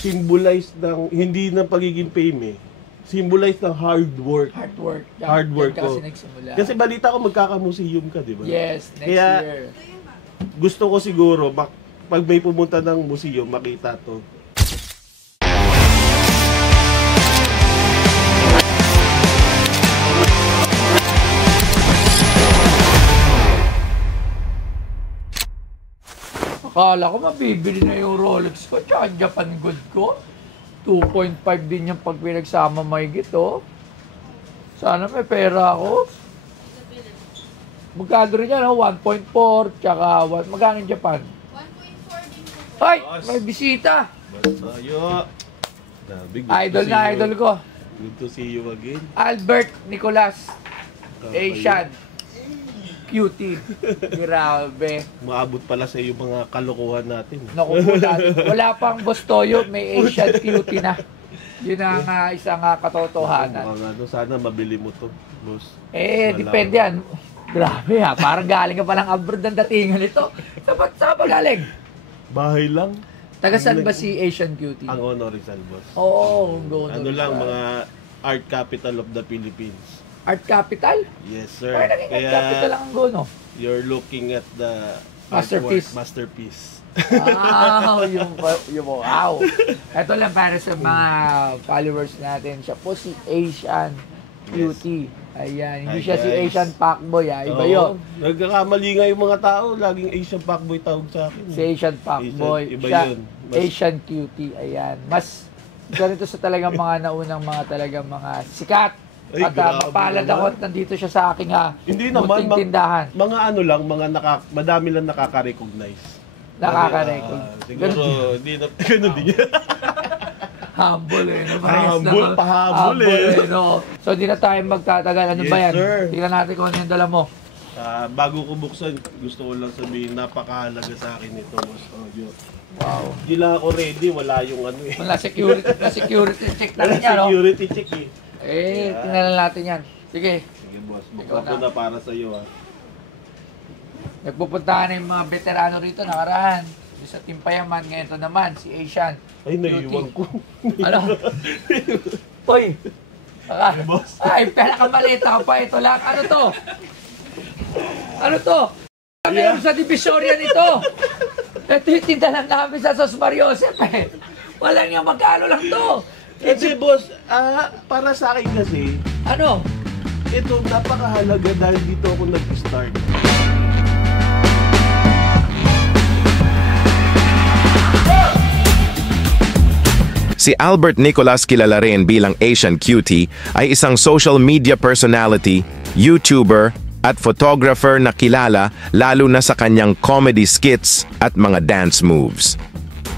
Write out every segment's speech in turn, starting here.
symbolize ng, hindi ng pagiging fame eh. Symbolize ng hard work. Hard work. Hard work ko. Kasi nagsimula. Kasi balita ko magkakamuseum ka, di ba? Yes, next Kaya, year. gusto ko siguro, pag may pumunta ng museum, makita to. Akala ko mabibili na yung Rolex ko tsaka Japan Gold ko. 2.5 din yung pag pinagsama mahigit, oh. Sana may pera ako. Magkano rin yan, oh? 1.4 tsaka magkano yung Japan? 1.4 din po. Ay! May bisita! Basayo! Idol na idol ko. Good to see you again. Albert Nicolas. Asian. Cutie. Grabe. Maabot pala sa iyo mga kalokohan natin. Naku po, wala pang Bostoyo, may Asian cutie na. Yun ang isang katotohanan. Sana mabili mo to, boss. Depende yan. Grabe ha, parang galing ka palang abroad ng datingan nito. Saan pa galing? Bahay lang. Taga saan ba si Asian cutie? Ang Honorizal, boss. Oo, ano lang, mga art capital of the Philippines. Art capital? Yes, sir. Kaya naging art capital lang ang gono. You're looking at the masterpiece. Masterpiece. Wow, yung wow. Ito lang para sa mga followers natin. Siya po si Asian Beauty. Ayan, hindi siya si Asian Fuckboy, iba yun. Nagkakamali nga yung mga tao, laging Asian Fuckboy tawag sa akin. Si Asian Fuckboy. Iba siya, yun. Asian Cutie, ayan. Mas ganito sa talagang mga naunang mga talagang mga sikat. Ay, at mapalad ako at nandito siya sa aking hindi naman, tindahan. Mga ano lang, madami lang nakaka-recognize. Nakaka-recognize. Siguro, hindi na, gano'n din yan. Humble eh. No? Pahabol eh. No? So, di na tayo magtatagal. Ano ba yan? Sir. Tingnan natin kung ano yung dala mo. Bago ko buksan, gusto ko lang sabihin, napakahalaga sa akin ito, boss. Wow. Hindi lang ako ready, wala yung ano eh. Wala security check na rin yan, no? Security check eh. Tingnan natin yan. Sige. Sige, boss. Buksan ko na para sa iyo, ha. Nagpupuntahan na yung mga veterano rito, nakaraan. Sa Timpayaman, ngayon ito naman, si Asian. Ay, naiiwan ko. Ano? Uy! Ay, pinakamalita ka pa. Ito lang. Ano to? Ano to? Meron sa Divisoria nito. Ito yung tindahan namin sa Sos Mariosep eh. Walang yung magkano lang to. Kasi boss, para sa akin kasi, ano? Ito napakahalaga dahil dito ako nag-start. Si Albert Nicolas, kilala rin bilang Asian Cutie, ay isang social media personality, YouTuber, at photographer na kilala lalo na sa kanyang comedy skits at mga dance moves.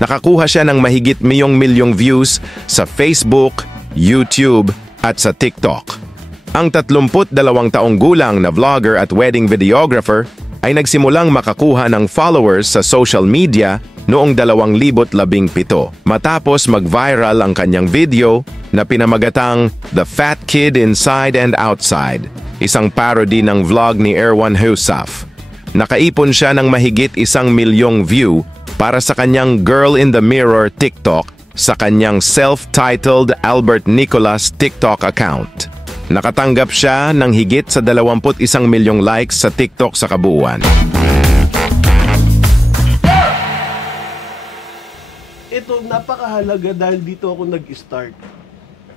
Nakakuha siya ng mahigit milyong views sa Facebook, YouTube, at sa TikTok. Ang 32 taong gulang na vlogger at wedding videographer ay nagsimulang makakuha ng followers sa social media noong 2017 matapos mag-viral ang kanyang video na pinamagatang The Fat Kid Inside and Outside, isang parody ng vlog ni Erwan Heussaff. Nakaipon siya ng mahigit 1 milyong view para sa kanyang Girl in the Mirror TikTok sa kanyang self-titled Albert Nicolas TikTok account. Nakatanggap siya ng higit sa 21 milyong likes sa TikTok sa kabuuan. Ito napakahalaga dahil dito ako nag-start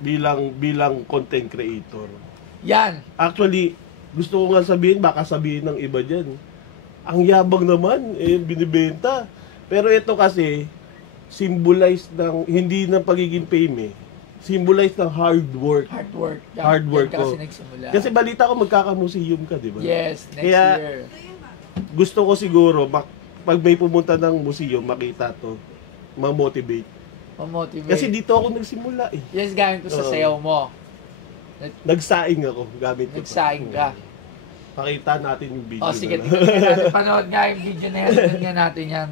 bilang content creator. Yan. Actually, gusto ko nga sabihin, baka sabihin ng iba dyan. Ang yabang naman, binibenta. Pero ito kasi, symbolize ng, hindi ng pagiging fame eh. Symbolize ng hard work. Hard work. Hard work ko. Kasi nagsimula. Kasi balita ko magkakamuseum ka, di ba? Yes, next Kaya, year. gusto ko siguro, pag may pumunta ng museum, makita to, ma-motivate. Ma-motivate. Kasi dito ako nagsimula eh. Yes, gamit ko sa sayaw mo. Nagsaing ako, gamit ko. Nagsaing ka. Pakita natin yung video. Sige, tingnan natin. Panood nga yung video na yan. Tingnan natin yan.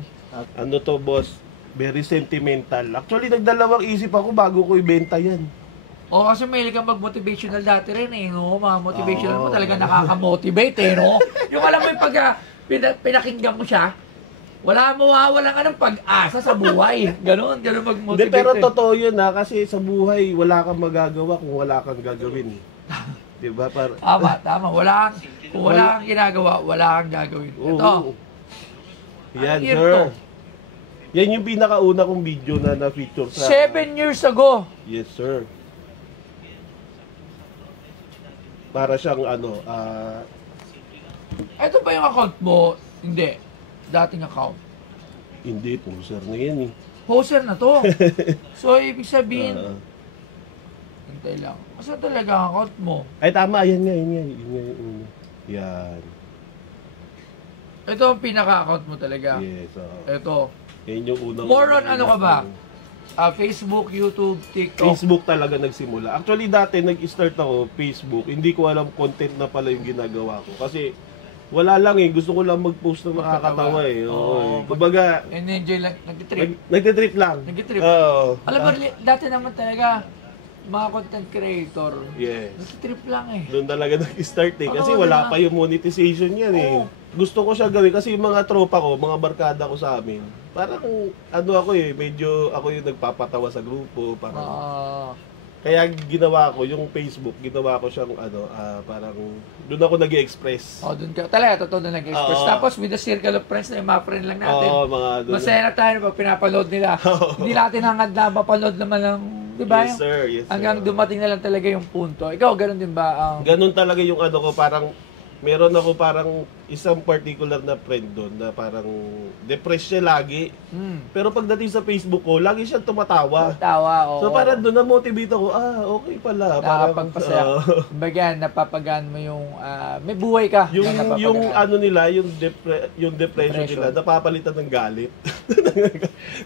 Ano to, boss? Very sentimental. Actually, nagdalawang isip ako bago ko ibenta yan. Kasi may kang mag-motivational dati rin eh, no? Mga motivational mo talaga nakaka-motivate eh, no? Yung alam mo yung pag pinakinggan mo siya, Wala mawawalan ka ng pag-asa sa buhay. Ganon Hindi, mag-motivate. pero eh. totoo yun ha, kasi sa buhay, wala kang magagawa kung wala kang gagawin. Diba? Tama. Kung wala kang ginagawa, wala kang gagawin. Oo. Ito. Yan, Ano year sir. to? Yan yung pinakauna kong video na na-feature sa... 7 years ago. Yes, sir. Para siyang Ito ba yung account mo? Hindi. Dating account. hindi po, sir, na yan eh. Poser na to. So, ibig sabihin, Ah. hintay lang. Asa talaga ang account mo? Ay, tama, yan nga. Yan. Ito ang pinaka-account mo talaga. Yes, Ito. yan yung unang... More on ano ka ba? Facebook, YouTube, TikTok. Facebook talaga nagsimula. Actually, dati nag-start ako, Facebook. Hindi ko alam content na pala yung ginagawa ko. Kasi, wala lang eh. Gusto ko lang mag-post na makakatawa eh. Oo. Kumbaga, Enjoy lang, nag-trip. nagtitrip lang. Nag-trip. Oo. Alam mo, dati naman talaga, mga content creator, Yes. nag-trip lang eh. Doon talaga nag-start eh. Kasi Oo, wala diba? pa yung monetization yan eh. Oo. Gusto ko siya gawin kasi yung mga tropa ko, mga barkada ko sa amin, parang ako eh, medyo ako yung nagpapatawa sa grupo. Parang, kaya ginawa ko, yung Facebook, ginawa ko siyang parang doon ako nag-express. Doon ka. Talaga, totoo na nag-express. Oo. Tapos, with the circle of friends na yung mga friend lang natin. Oo, mga doon. Masaya na tayo pag pinapanood nila. Hindi natin hangad na mapanood naman ng, di ba? Yes, sir. Yes, sir. Hanggang dumating na lang talaga yung punto. Ikaw, ganun din ba? Ganun talaga yung ko, parang meron ako parang isang particular na friend doon na parang depressed siya lagi. Pero pagdating sa Facebook ko, lagi siyang tumatawa. Tawa, oo. So parang doon na-motivate ako, okay pala. Nakapagpasaya. Kumbaga, napapagaan mo yung, may buhay ka. yung na napapagaan. yung ano nila, yung depression nila, napapalitan ng galit.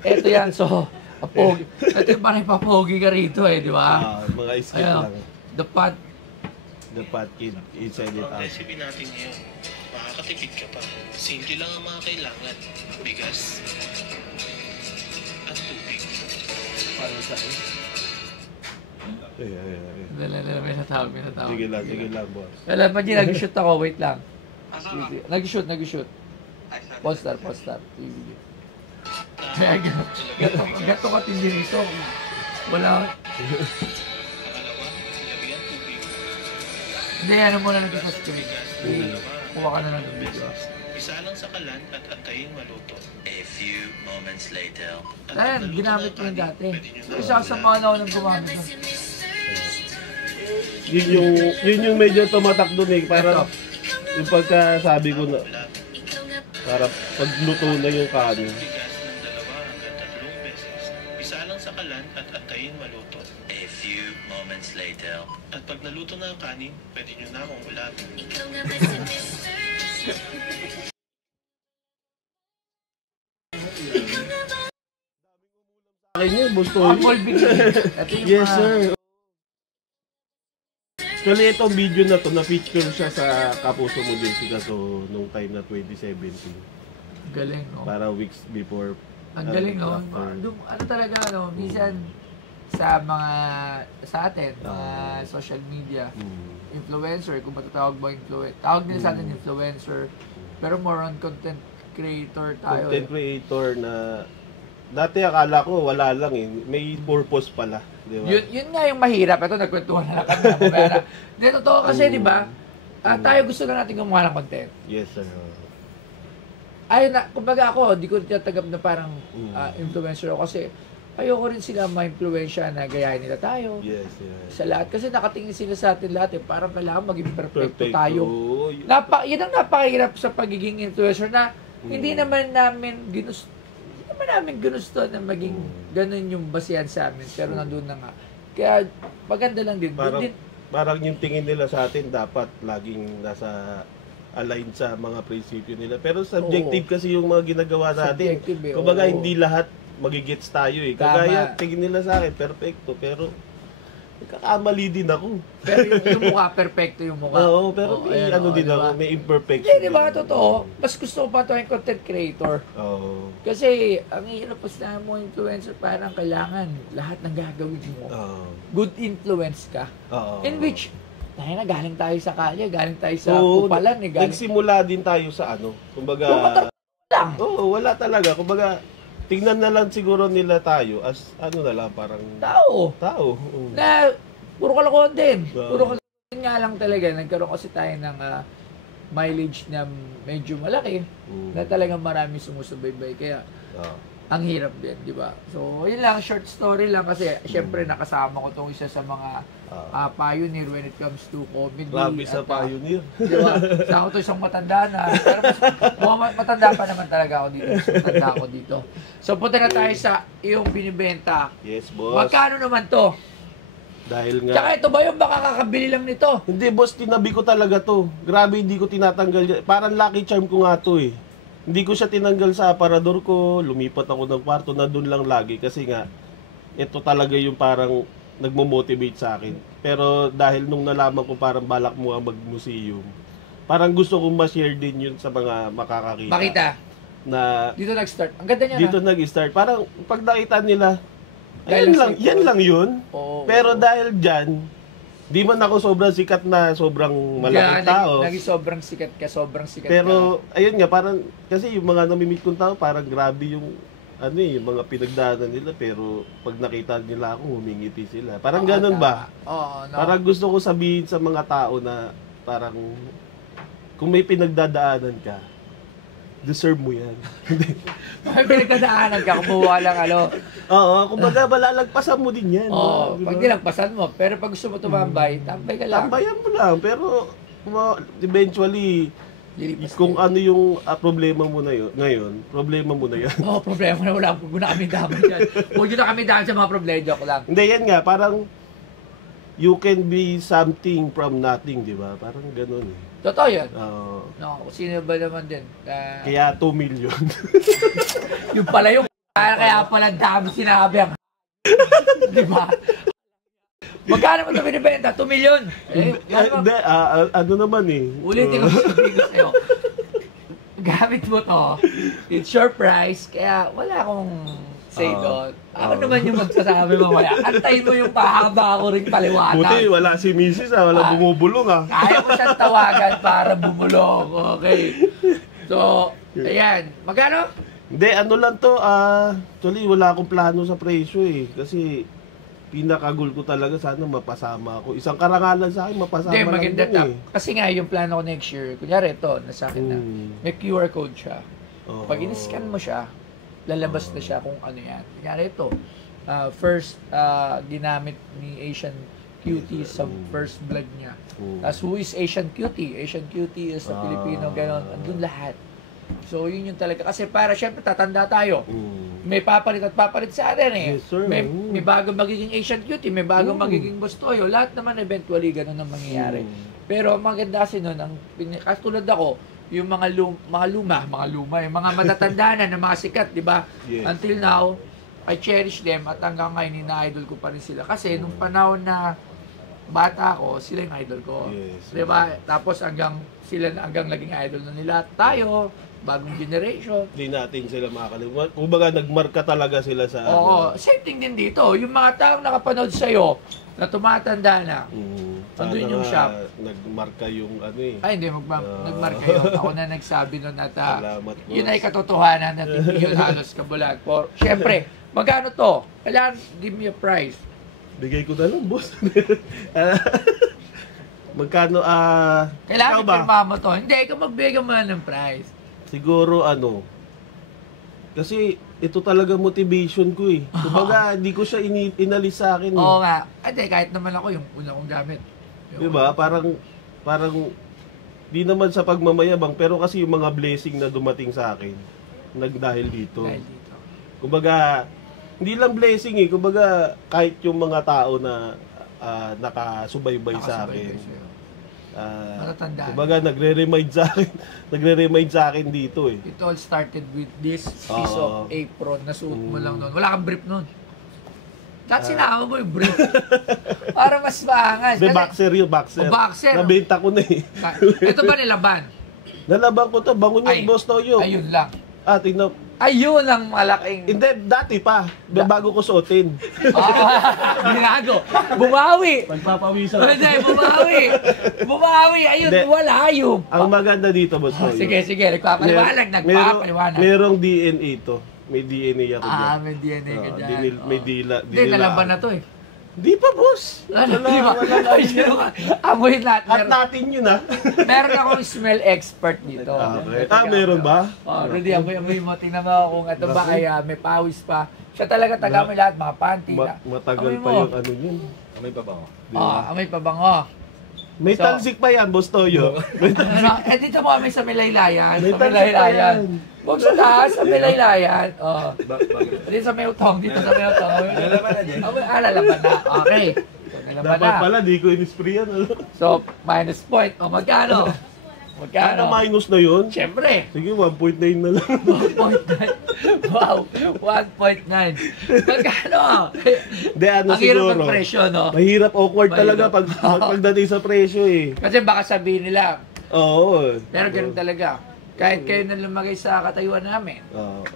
Ito yan, so, papogi. Ito yung parang papogi ka rito eh, di ba? Mga skit Ayun, lang. The The fat kid inside it Ang out. recipe natin ngayon, makakatipid ka pa. Simple lang ang mga kailangan. Bigas at tubig. Para sa akin. Ay. May natawag. Sige lang, boss. Alam mo, nag-shoot ako, wait lang. Nag-shoot. Post-star. TV. Kaya gato ka tindi rito. Wala. Pangalawa, ilagyan tubig. Hindi, ano muna natin sa screen. Dalawa, Kuha ka na lang ng video. isa lang sa kalan at antayin maluto. A few moments later. At Ayan, pag naluto ginamit na ko yung kanin, dati. pwede nyo na- Isa sa mga naunang gumamit nun. Yun yung medyo tumatak doon eh. Parang yung pagkasabi ko na, Ulam, para pagluto na yung kanin. bigas ng 2 hanggang 3 beses. Isa lang sa kalan at antayin maluto. A few moments later. At pag naluto na ang kanin, pwede nyo na akong ulamin. Akin yun, gusto Humble beginning. Ito yung Yes, mga- sir. Actually, itong video na to, na-feature siya sa Kapuso mo, Jessica, so nung time na 2017. Galing, no? Para weeks before. Ang galing, no? after. Ano talaga, no? Minsan, sa atin, mga social media, influencer, kung matatawag ba tawag nila sa atin influencer, pero more on content creator tayo. Content creator na dati akala ko wala lang eh. May purpose pala. Di ba? Yun nga yung mahirap. Ito, nagkwentuhan na lang kami. Mamaya. Hindi, totoo kasi, di ba? Tayo gusto na natin gumawa ng content. Yes, sir. Ayun na, kumbaga ako, di ko tiyatagap na parang influencer ako kasi ayoko rin sila ma-influensya na gayahin nila tayo. Yes, yes. Sa lahat. Kasi nakatingin sila sa atin lahat eh. Parang kailangan maging perfecto Perfect. tayo. Oo. Yun ang napakahirap sa pagiging influencer na hindi naman namin ginusto na maging ganun yung basihan sa amin. Pero nandun na nga. Kaya maganda lang din. Parang, Doon din parang yung tingin nila sa atin dapat laging nasa aligned sa mga prinsipyo nila. Pero subjective kasi yung mga ginagawa natin. Subjective eh, Kumbaga oo. hindi lahat magigets tayo eh. Tama. Kagaya tingin nila sa akin, perfecto. Pero nagkakamali din ako. pero yung mukha, perfecto yung mukha. Oo, pero may ayan, ano din diba? ako, may imperfection. Hindi, di ba? din. Totoo. Mas gusto ko pa ito yung content creator. Oo. Kasi, ang hirap pas na mo influencer, parang kailangan lahat ng gagawin mo. Oo. Good influence ka. Oo. In which, na galing tayo sa kalye, galing tayo sa Oo, kupalan, galing Nagsimula din tayo sa ano. Kumbaga, wala lang. Oo, wala talaga. Kumbaga, tingnan na lang siguro nila tayo as ano na lang, parang Tao. tao. Oo. Na puro kalokohan din. Oo. Puro kalokohan nga lang talaga. Nagkaroon kasi tayo ng mileage na medyo malaki na talagang marami sumusubaybay. Kaya Oo. ang hirap din, di ba? So, yun lang, short story lang kasi syempre nakasama ko tong isa sa mga pioneer when it comes to comedy. Grabe sa pioneer. Di ba? Sa ako to isang matanda na. Pero mukhang matanda pa naman talaga ako dito. Mas matanda ako dito. So, punta na tayo sa iyong binibenta. Yes, boss. Magkano naman to? Dahil Tsaka nga. ito ba yung baka kakabili lang nito? Hindi, boss, tinabi ko talaga to. Grabe, hindi ko tinatanggal. Parang lucky charm ko nga to eh. Hindi ko siya tinanggal sa aparador ko. Lumipat ako ng kwarto na doon lang lagi. Kasi nga, ito talaga yung parang nagmo-motivate sa akin. Pero dahil nung nalaman ko parang balak mo ang mag-museum, parang gusto kong ma-share din yun sa mga makakakita. Makita. Na Dito nag-start. Ang ganda niya dito na. nag-start. Parang pag nakita nila, Dahil ayan lang, sa- yan lang yun. Oo. Pero dahil dyan, di man ako sobrang sikat na sobrang malaking tao. Naging sobrang sikat ka, sobrang sikat Pero ayun nga, parang kasi yung mga namimit kong tao, parang grabe yung ano yung mga pinagdaanan nila, pero pag nakita nila ako, humingiti sila. Parang Oo, ganun tama. ba? Oo, no. Parang gusto ko sabihin sa mga tao na parang kung may pinagdadaanan ka, deserve mo yan. May pinagdadaanan ka, kumuha lang Oo, kumbaga malalagpasan mo din yan. Oo, Diba? pag nilagpasan mo. Pero pag gusto mo tumambay, tambay ka lang. Tambayan mo lang, pero eventually, Lilipas kung din. ano yung problema mo na yun, ngayon, problema mo na yan. Oo, problema na wala. Huwag na kami damay dyan. Huwag na kami damay sa mga problema. Joke lang. Hindi, yan nga, parang you can be something from nothing, di ba? Parang ganun eh. Totoo yun. Oo. No, sino ba naman din? Kaya 2 million. Yung pala yung kaya pala dami sinabi ang di ba? Magkano mo ito binibenta? 2 million? Hindi, ano naman eh. Ulitin ko sabihin ko sa'yo. Gamit mo to. It's your price. Kaya wala akong say doon. Ako naman yung magsasabi mamaya. Antayin mo yung pahaba ko rin paliwanag. Buti, wala si Mrs. wala bumubulong Kaya ko siyang tawagan para bumulong. Okay. So, ayan. Magkano? Hindi, ano lang to, actually, wala akong plano sa presyo eh. Kasi, pinaka-goal ko talaga, sana mapasama ako. Isang karangalan sa akin, mapasama Hindi, lang maganda dun tap. Kasi nga, yung plano ko next year, kunyari ito, nasa akin na, may QR code siya. Oo. Pag in-scan mo siya, lalabas na siya kung ano yan. Kunyari ito, first ginamit ni Asian Cutie sa first vlog niya. Tapos who is Asian Cutie? Asian Cutie is a Filipino, gano'n. Andun lahat. So, yun yung talaga. Kasi para syempre, tatanda tayo. May papalit at papalit sa atin eh. Yes, sir. May bagong magiging Asian Cutie, may bagong magiging Bustoyo. Lahat naman eventually ganun ang mangyayari. Pero ang maganda kasi nun, kasi tulad ako, yung mga luma, yung mga matatanda na mga sikat, di ba? Yes. Until now, I cherish them at hanggang ngayon, ina-idol ko pa rin sila. Kasi nung panahon na bata ako, sila yung idol ko. Yes. Di ba? Tapos hanggang naging idol na nila tayo, bagong generation. Hindi natin sila makakalimutan. Kumbaga, nagmarka talaga sila sa Oo, same thing din dito. Yung mga taong nakapanood sa'yo, na tumatanda na, andun yung shop. Nagmarka yung ano eh. Ay, hindi, nagmarka yun. Ako na nagsabi nun at Salamat, boss. yun ay katotohanan at hindi yun halos kabulag. Siyempre, magkano to? Kailangan, give me a price. Bigay ko na lang, boss. Magkano, Kailangan ikaw ba? pirma mo to. Hindi, ikaw magbigay mo ng price. Siguro kasi ito talaga motivation ko eh. Kumbaga, hindi ko siya inalis sa akin. Oo nga. Hindi, kahit naman ako yung una kong gamit. Di ba? Parang di naman sa pagmamayabang, pero kasi yung mga blessing na dumating sa akin dahil dito. Dahil dito. Kumbaga, hindi lang blessing eh. Kumbaga, kahit yung mga tao na nakasubaybay sa Nakasabay akin. kayo sa'yo. Kumbaga, Matatandaan. nagre-remind sa akin dito eh. It all started with this piece Oo. of apron na suot mo lang nun. Wala kang brief nun. Lahat sinama mo yung brief. Para mas maangas. Hindi, Kasi- boxer yun, boxer. O, boxer. Nabenta ko na eh. Ito ba nilaban? Nalaban ko to, bangon yung Ay, boss Toyo. Ayun lang. Tingnan. Ayun ang malaking... Hindi, dati pa. Bago ko suotin. Binago. Bumawi. Pagpapawisan. Hindi, bumawi. Bumawi. Ayun, Hindi. wala yung... Ang maganda dito, boss Toyo. Sige, nagpapaliwanag. Merong DNA to. May DNA ako dyan. May DNA ka dyan. May dila. Hindi, nalaban na to eh. Di pa, boss. Di ba? Amoy natin. At natin yun, ha? Meron akong smell expert dito. Meron ba? Rudy, amoy mo. Tingnan mo kung ito ba ay may pawis pa. Siya talaga tagamoy lahat, mga panty. Matagal Amoy pa mo. yung ano yun. Amoy pa ba ako? Amoy pabango. May talsik pa yan, boss Toyo. Dito mo kami sa Milaylayan. May Sa talsik pa Milaylayan. yan. Huwag sa taas, sa Milaylayan. Dito sa Mayutong, dito sa Mayutong. Nalaban na dyan? Lalaban na. Okay. So, nalaban Dapat na. pala, di ko in-spray yan. So, minus point. O, magkano? Ano minus na yun? Siyempre. Sige, 1.9 na lang. 1.9. Wow. 1.9. Magkano? Hindi, ano Ang hirap siguro. ng presyo, no? Mahirap, awkward talaga Mahirap. pagdating sa presyo eh. Kasi baka sabihin nila, Oo. pero ganun talaga. Kahit kayo na lumagay sa katayuan namin. Oo.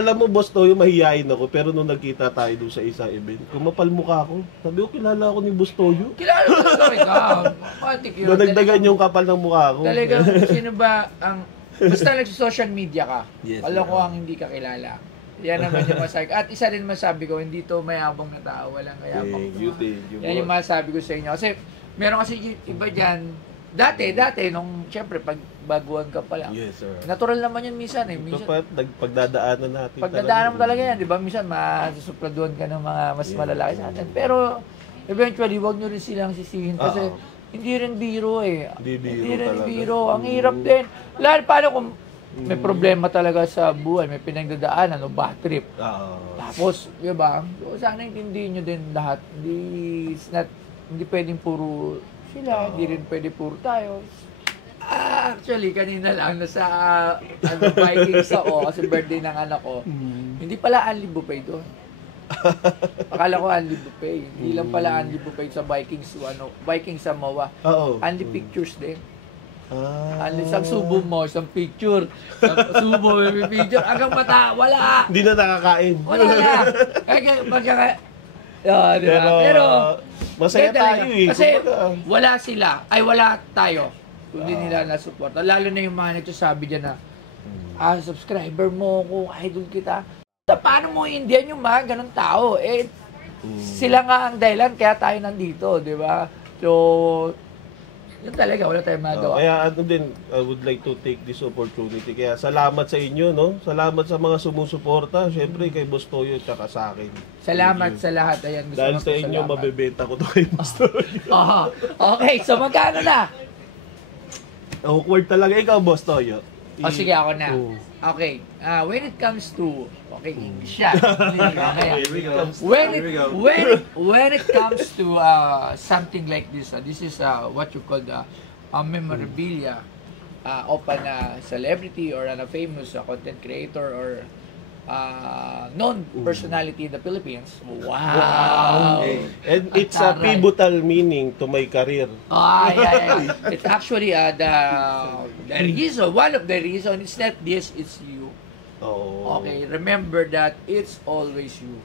Alam mo, boss Toyo, mahihayin ako. Pero nung nagkita tayo doon sa isang event, kumapal mukha ako. Sabi ko, kilala ako ni boss Toyo. Kilala mo talaga ikaw. Matik yun. Nadagdagan yung kapal ng mukha ko. Talagang sino ba ang... Basta nag-social media ka. Yes, Alam ko ang hindi ka kilala. Yan naman yung masabi. At isa din masabi ko, hindi to mayabang na tao. Walang kayabang. Thank you. Yan yung masabi ko sa inyo. Kasi meron kasi iba dyan. Dati, nung siyempre pag baguhan ka pa lang. Yes, sir. Natural naman yun minsan eh. Ito Minsan, pa, pagdadaanan natin. pagdadaanan mo talaga yan, di ba? Minsan masusupladuhan ka ng mga mas malalaki sa atin. Pero eventually, wag nyo rin silang sisihin kasi hindi rin biro eh. Hindi rin talaga. biro. Ang hirap din. Lalo paano kung may problema talaga sa buhay, may pinagdadaanan, o bad trip. Tapos, di ba? So, sana intindihin nyo din lahat. Hindi pwedeng puro sila, hindi rin pwede puro tayo. Actually, kanina lang, nasa Vikings ako kasi birthday ng anak ko. Hindi pala Unli Buffet doon. Akala ko Unli Buffet. Hindi lang pala Unli Buffet sa Vikings, Vikings Samoa. Oo. Unli pictures din. Unli isang subo mo, isang picture. Isang subo, may picture. Hanggang mata, wala. Hindi na nakakain. Wala na. Kaya, pero masaya tayo eh. Kasi Kumbaga, wala tayo. Kung hindi nila na-support. Lalo na yung mga nagsasabi dyan na, subscriber mo ko, idol kita. Paano mo indian yung mga ganun tao? Sila nga ang dahilan, kaya tayo nandito, di ba? So, yun talaga, wala tayong magawa. kaya ano din, I would like to take this opportunity. Kaya salamat sa inyo, no? Salamat sa mga sumusuporta. Siyempre kay Boss Toyo at saka sa akin. Salamat sa lahat. Ayan, gusto Dahil ko sa inyo, salamat. mabebenta ko to kay Boss Toyo. Okay, so magkano na? Awkward talaga. Ikaw, Boss Toyo. Sige, ako na. Oo. Okay, when it comes to... Okay, English yan. Okay. Here we go. When it comes to something like this, this is what you call the memorabilia of a celebrity or a famous content creator or known personality in the Philippines. Wow! And it's a pivotal meaning to my career. Yeah. It's actually the reason, one of the reasons, it's not this, it's you. Oo. Okay, remember that it's always you.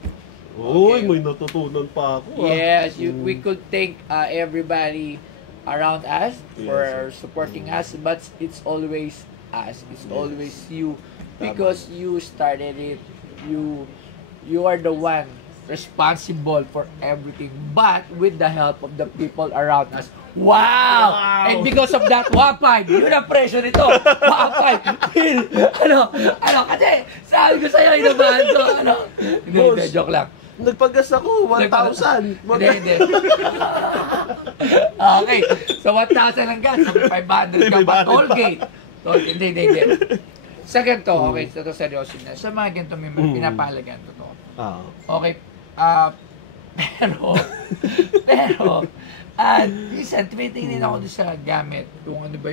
Uy, may natutunan pa ako. Yes, we could thank everybody around us for supporting us, but it's always us. It's always you because you started it. You are the one responsible for everything, but with the help of the people around us. Wow! And because of that, 1.5, yun ang presyo nito. 1.5. Kasi sabi ko sa'yo, inabahan ko, Hindi, joke lang. Nagpagas ako, 1,000. Hindi. Okay, so 1,000 ang gas, sabi 500 ka ba? Toll gate. Hindi. Second to, okay, ito seryoso na. Sa mga ganito, may pinapahalagan to. Okay, pero, minsan, tumitingin ako doon sa gamit, kung ano ba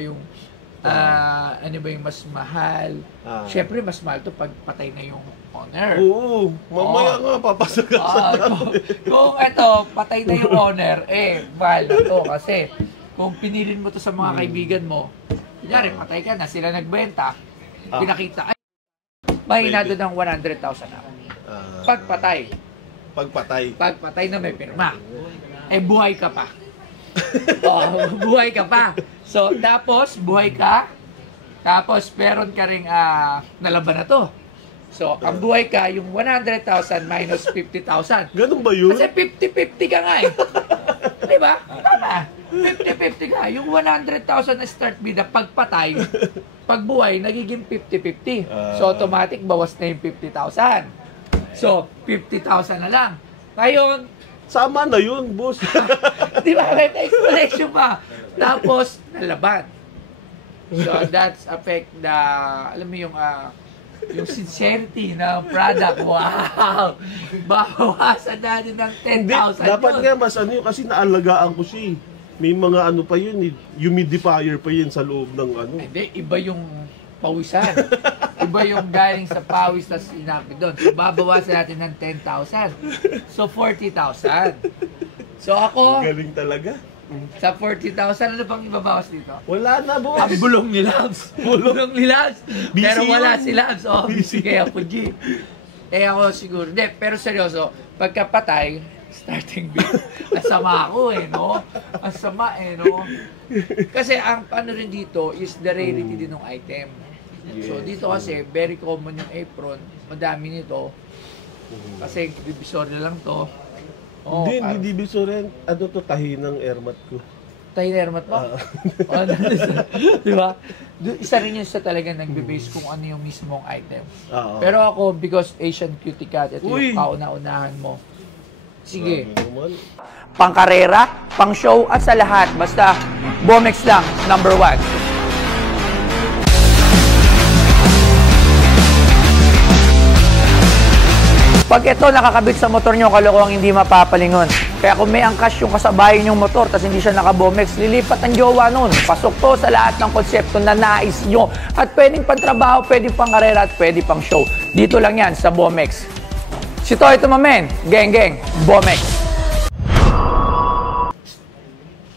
yung mas mahal. Siyempre, mas mahal to pag patay na yung owner. Oo, mamaya nga, papasagasan Kung ito, patay na yung owner, mahal na to. Kasi, kung pinilin mo to sa mga kaibigan mo, kunyari, patay ka na, sila nagbenta, pinakita, mahina doon ng 100,000 na. Pagpatay. Pagpatay na may pirma. Eh, buhay ka pa. Buhay ka pa. So, tapos, buhay ka. Tapos, meron ka ring nalaban na to. So, ang buhay ka, yung 100,000 minus 50,000. Ganun ba yun? Kasi 50-50 ka nga eh. Diba? Tama. 50-50 ka. Yung 100,000 na start bid na pagpatay, pagbuhay, nagiging 50-50. So, automatic, bawas na yung 50,000. So, 50,000 na lang. Ngayon, sama na yun, boss. di ba? May explanation pa. Tapos, nalaban. So, that's affect the, alam mo yung sincerity ng product. Wow! Bawasan natin ng 10,000 dapat yun. nga mas ano yun, kasi naalagaan ko siya. May mga ano pa yun, humidifier pa yun sa loob ng ano. Hindi, iba yung pawisan. Iba yung galing sa pawis na sinabi doon. So, babawasan natin ng 10,000. So, 40,000. So, ako, Galing talaga. sa 40,000, ano pang ibabawas dito? Wala na, boss. Ang bulong ni Labs. Bulong ni Labs. Busy Pero wala yun. si Labs. Oh, busy kaya ako, G. Eh ako siguro. Hindi, pero seryoso, pagkapatay, starting bid, asama ako eh, no? Asama eh, no? Kasi ang ano rin dito is the rarity din ng item. So dito kasi, very common yung apron. Madami nito. Kasi divisory lang to. Oh, Hindi divisory. Ano to, tahi ng airmat ko. Tayo na hermat mo? Di ba? Isa rin yun sa talaga nagbe-base kung ano yung mismong item. Pero ako, because Asian Cutie Cat, ito yung kauna-unahan mo. Sige. Pang-karera, pang-show, at sa lahat. Basta, Bomex lang, number 1. Pag ito nakakabit sa motor nyo, kalokohang hindi mapapalingon. Kaya kung may angkas yung kasabayan yung motor tapos hindi siya naka-Bomex, lilipat ang jowa nun. Pasok to sa lahat ng konsepto na nais nyo. At pwedeng pang-trabaho, pwedeng pang-karera, at pwedeng pang-show. Dito lang yan sa Bomex. Si Toy Tumamen, geng, Bomex.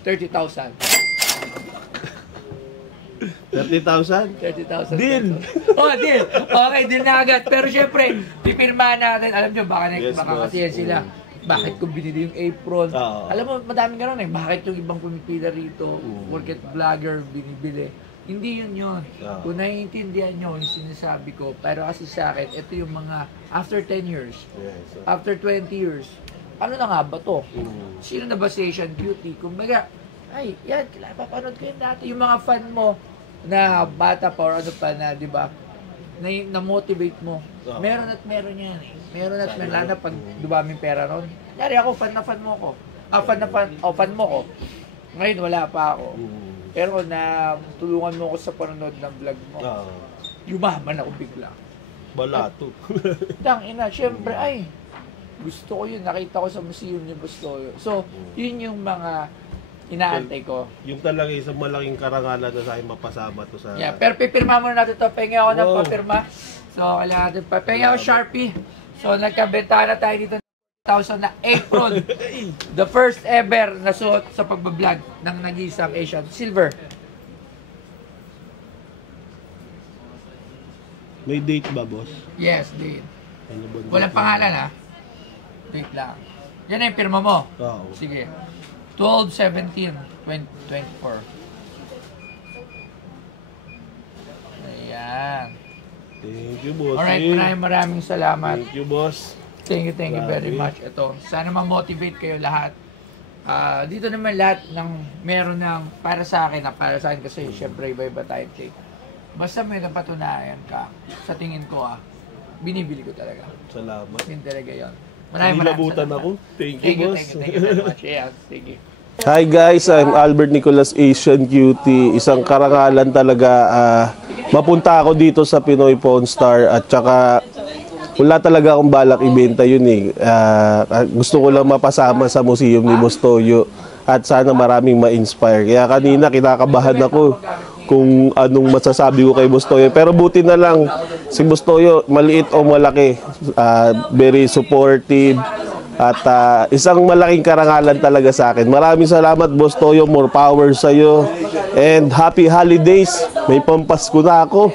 30,000. 30,000? 30,000. Deal! Oh, deal! Okay, deal na agad. Pero syempre, pipirmahan natin. Alam nyo, baka kasi yan sila. Bakit ko binili yung apron? Alam mo, madaming gano'n eh. Bakit yung ibang pumipila rito? Porket vlogger binibili. Hindi yun. Kung naiintindihan nyo yung sinasabi ko, pero kasi sa akin, ito yung mga after 10 years, after 20 years, ano na nga ba to? Sino na ba si Asian Cutie? Kumbaga, ay, yan, papanood ko yun dati. Yung mga fan mo, na bata pa or ano pa na, di ba, na-motivate mo. Meron at meron yan eh. Meron at meron. Lalo na pag dumaming pera ron. Nyari ako, fan mo ko. Fan mo ko. Ngayon, wala pa ako. Pero na tulungan mo ko sa panonood ng vlog mo. Yumaman ako bigla. Balato. Ina, syempre, ay, gusto ko yun. Nakita ko sa museum ni Bustoyo. So, yun yung mga inaantay ko. Yung talaga isang malaking karangalan na sa akin mapasama to sa... Yeah, pero pipirma muna natin to. Pengi ako ng papirma. So, kailangan natin pa. Pengi ako Sharpie. So, nagkabenta na tayo dito ng 1,000 na apron. The first ever na suot sa pagbablog ng nag-iisang Asian. Silver. May date ba, boss? Yes, date. Ano ba? Walang pangalan ha. Date lang. Yan na yung pirma mo. Oo. Sige. 12/17/2024. Ayan. Thank you, boss. Alright, maraming salamat. Thank you, boss. Thank you very much. Ito, sana ma-motivate kayo lahat. Dito naman lahat ng meron ng para sa akin kasi syempre iba-iba tayo take. Basta may napatunayan ka, sa tingin ko binibili ko talaga. Salamat. Yun talaga yun. Nilabutan ako. Thank you, boss. Thank you very much. Yeah, sige. Hi guys, I'm Albert Nicolas, Asian Cutie. Isang karangalan talaga. Mapunta ako dito sa Pinoy Pawn Star at saka wala talaga akong balak ibenta yun eh. Gusto ko lang mapasama sa museum ni Bustoyo at sana maraming ma-inspire. Kaya kanina kinakabahan ako kung anong masasabi ko kay Bustoyo. Pero buti na lang si Bustoyo, maliit o malaki, very supportive. At isang malaking karangalan talaga sa akin. Maraming salamat, Bustoyo. More power sa'yo. And happy holidays. May pampasko na ako.